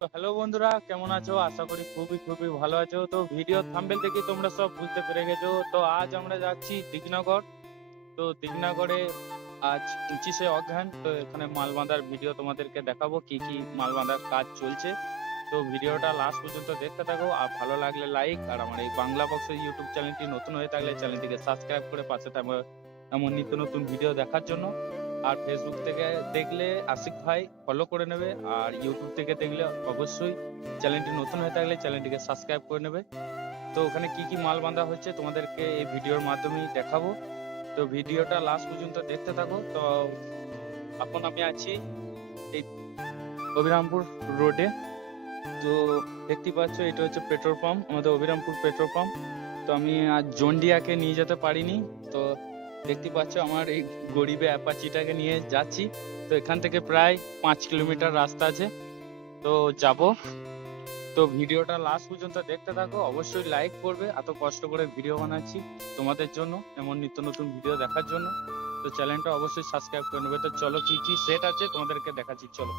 তো হ্যালো বন্ধুরা কেমন আছো? আশা করি খুবই খুবই ভালো আছো। তো ভিডিও থাম্বেল দেখে তোমরা সব বুঝতে পেরে গেছো। তো আজ আমরা যাচ্ছি দিগনগর। তো দিগনগরে আজ পঁচিশে অজ্ঞান তো এখানে মাল বাঁধার ভিডিও তোমাদেরকে দেখাবো কি কি মাল বাঁধার কাজ চলছে। তো ভিডিওটা লাস্ট পর্যন্ত দেখতে থাকো। আর ভালো লাগলে লাইক আর আমার এই বাংলা বক্সের ইউটিউব চ্যানেলটি নতুন হয়ে থাকলে চ্যানেলটিকে সাবস্ক্রাইব করে পাশে থাকবে এমন নিত্য নতুন ভিডিও দেখার জন্য। আর ফেসবুক থেকে দেখলে আশিক ভাই ফলো করে নেবে আর ইউটিউব থেকে দেখলে অবশ্যই চ্যানেলটি নতুন হয়ে থাকলে চ্যানেলটিকে সাবস্ক্রাইব করে নেবে। তো ওখানে কি কি মাল বাঁধা হচ্ছে তোমাদেরকে এই ভিডিওর মাধ্যমেই দেখাবো। তো ভিডিওটা লাস্ট পর্যন্ত দেখতে থাকো। তো এখন আমি আছি এই অবিরামপুর রোডে তো দেখতে পাচ্ছ, এটা হচ্ছে পেট্রোল পাম্প আমাদের অবিরামপুর পেট্রোল পাম্প তো আমি আজ জন্ডিয়াকে নিয়ে যেতে পারিনি। তো দেখতে পাচ্ছ আমার এই গরিবে অ্যাপাচিটাকে নিয়ে যাচ্ছি। তো এখান থেকে প্রায় পাঁচ কিলোমিটার রাস্তা আছে। তো যাব। তো ভিডিওটা লাস্ট পর্যন্ত দেখতে থাকো। অবশ্যই লাইক করবে। এত কষ্ট করে ভিডিও বানাচ্ছি তোমাদের জন্য, এমন নিত্য নতুন ভিডিও দেখার জন্য। তো চ্যানেলটা অবশ্যই সাবস্ক্রাইব করে নেবে। তো চলো কি কি সেট আছে তোমাদেরকে দেখাচ্ছি। চলো।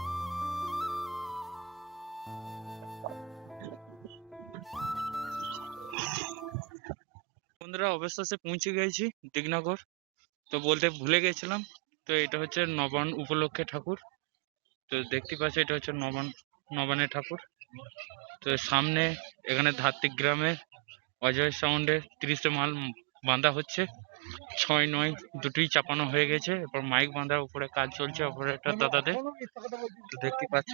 বন্ধুরা অবশেষে পৌঁছে গেছি দিগনগর। তো বলতে ভুলে গেছিলাম, তো এটা হচ্ছে নবান উপলক্ষে ঠাকুর। তো দেখতে পাচ্ছ এটা হচ্ছে নবান, নবানের ঠাকুর। তো সামনে এখানে ধাত্রিক গ্রামে অজয় সাউন্ডে তিরিশে মাল বাঁধা হচ্ছে। ছয় নয় দুটোই চাপানো হয়ে গেছে, এরপর মাইক বাঁধার উপরে কাজ চলছে একটা দাদাদের। তো দেখতে পাচ্ছ?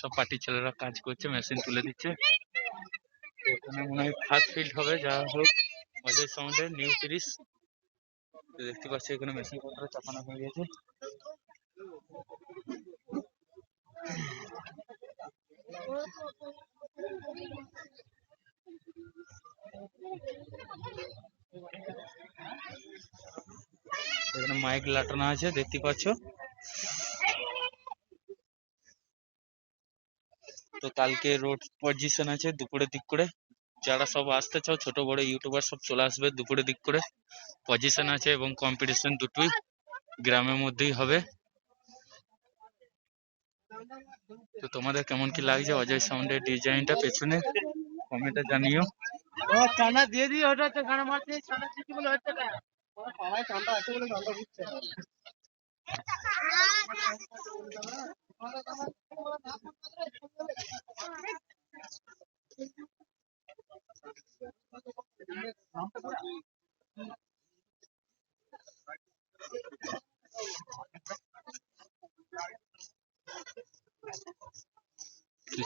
সব পার্টির ছেলেরা কাজ করছে, মেশিন তুলে দিচ্ছে। এখানে মনে হয় ফার্স্ট ফিল্ড হবে, যা হোক অজয় সাউন্ডে নিউ তিরিশ তো দেখতে পাচ্ছি এখানে মেশিন পত্র চাপানো হয়ে গেছে। এখানে মাইক লাটানো আছে, দেখতে পাচ্ছ? তো কালকে রোড পজিশন আছে দুপুরের দিক করে। যারা সব আসতে চাও, ছোট, বড় ইউটিউবার সব চলে আসবে দুপুরের দিক করে। পজিশন আছে এবং কম্পিটিশন দুটোই গ্রামের মধ্যেই হবে। তো তোমাদের কেমন কি লাগছে? অজয় সাউন্ডের ডিজাইনটা পেছনে কমেন্টে জানিও। আছে বলে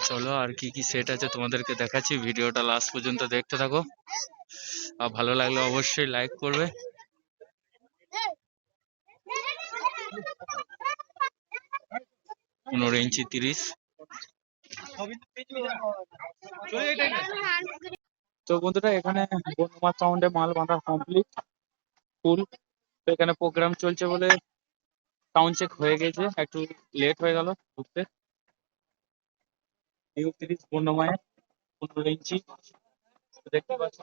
চলো আর কি কি সেট আছে তোমাদেরকে দেখাচ্ছি। ভিডিওটা লাস্ট পর্যন্ত দেখতে থাকো। আর ভালো লাগলে অবশ্যই লাইক করবে। পনেরো ইঞ্চি তিরিশ। তো বন্ধুরা, এখানে বনমা সাউন্ডে মাল বাঁধা কমপ্লিট ফুল তো এখানে প্রোগ্রাম চলছে বলে সাউন্ড চেক হয়ে গেছে, একটু লেট হয়ে গেল ঢুকতে। তিরিশ পনেরো ইঞ্চি। দেখতে পাচ্ছ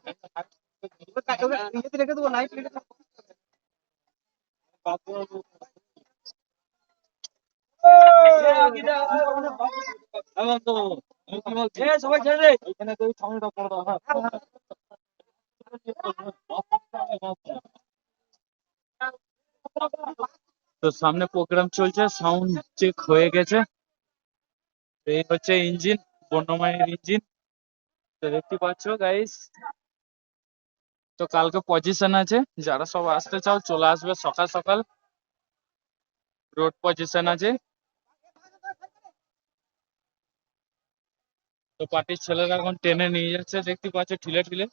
তো সামনে প্রোগ্রাম চলছে সাউন্ড চেক হয়ে গেছে। এই হচ্ছে ইঞ্জিন বর্ণমায়ের ইঞ্জিন তো দেখতে পাচ্ছ গাইস তো কালকে পজিশন আছে। যারা সব আসতে চাও, চলে আসবে সকাল সকাল। রোড পজিশন আছে। তো পার্টির ছেলেরা এখন টেনে নিয়ে যাচ্ছে, দেখতে পাচ্ছ ঠিলে ঠিলে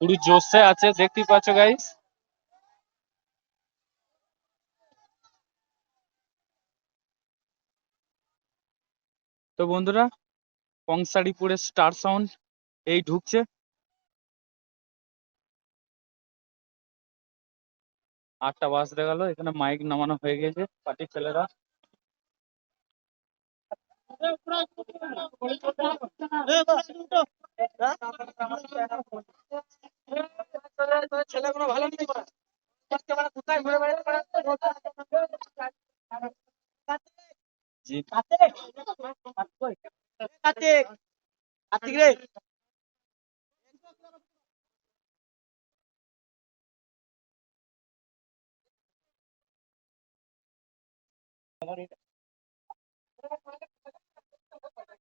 পুরো জোশে আছে দেখতেই পাচ্ছ গাইস তো বন্ধুরা কংসারিপুরের স্টার সাউন্ড এই ঢুকছে। আটটা বাজতে গেল এখানে মাইক নামানো হয়ে গেছে পার্টির ছেলেরা। ছেলেগুলো ভালো নেই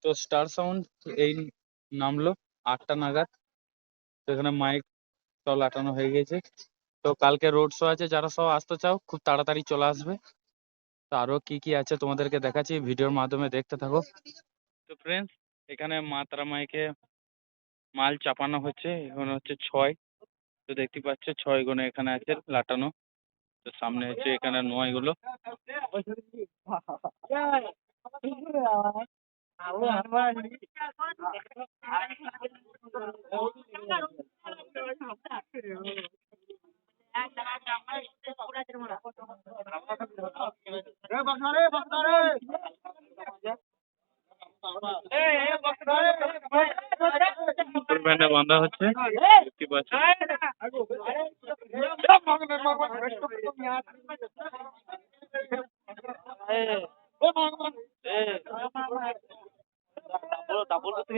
তো স্টার সাউন্ড এই নামলো আটটা নাগাদ। তো এখানে মাইক সব লাটানো হয়ে গেছে। তো কালকে রোড শো আছে, যারা সব আসতে চাও, খুব তাড়াতাড়ি চলে আসবে। তো আরও কি কি আছে তোমাদেরকে দেখাচ্ছি, ভিডিওর মাধ্যমে দেখতে থাকো। তো ফ্রেন্ডস এখানে মা তারা মাইকে মাল চাপানো হচ্ছে, এখন হচ্ছে ছয়। তো দেখতে পাচ্ছ, ছয় গুণে এখানে আছে লাটানো। তো সামনে হচ্ছে এখানে নয়গুলো। উপর ব্যান্ডে বাঁধা হচ্ছে। দেখতে নয় গুণে চাপানো হচ্ছে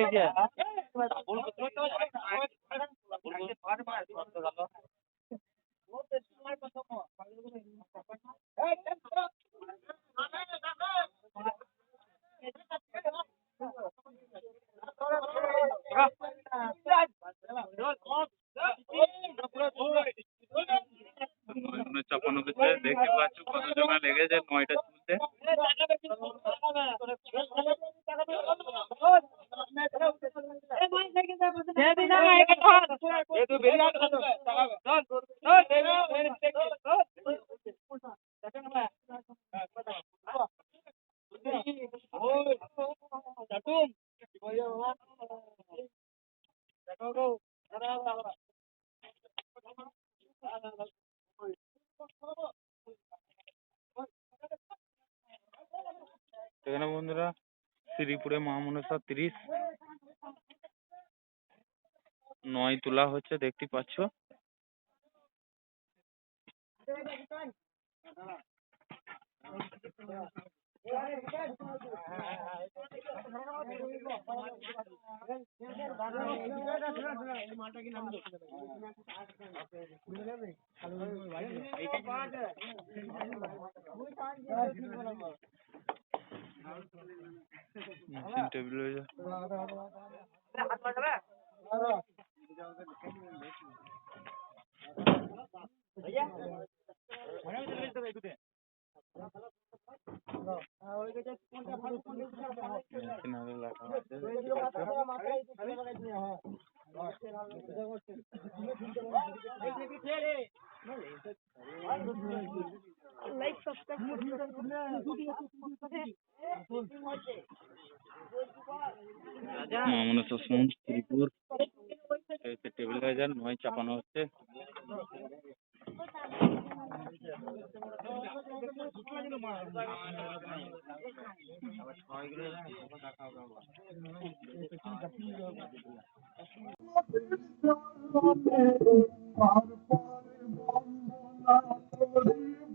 দেখতে পাচ্ছ কত জনা লেগেছে নয়টা শ্রীপুরে মা মনসা তিরিশ। নয় তোলা হচ্ছে দেখতে পাচ্ছ। মেশিন টেবিল হয়ে যায় মেশিন আগে লাগানো আছে দেখতে পাচ্ছ মা মনসা সাউন্ড শ্রীপুর এই হচ্ছে টেবিল রাইজার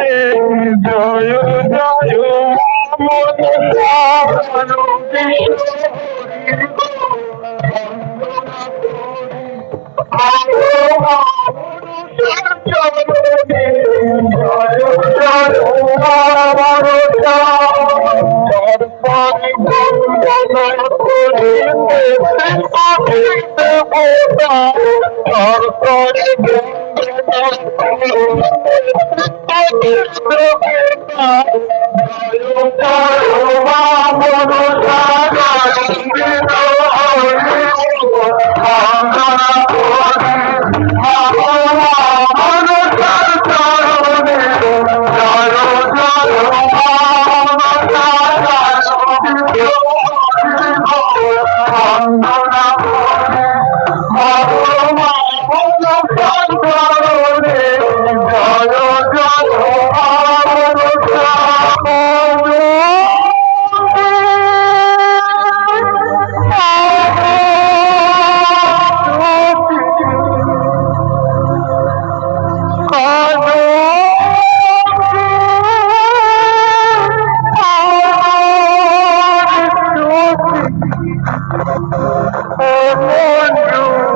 বলে জয় জয় Thank you. Oh,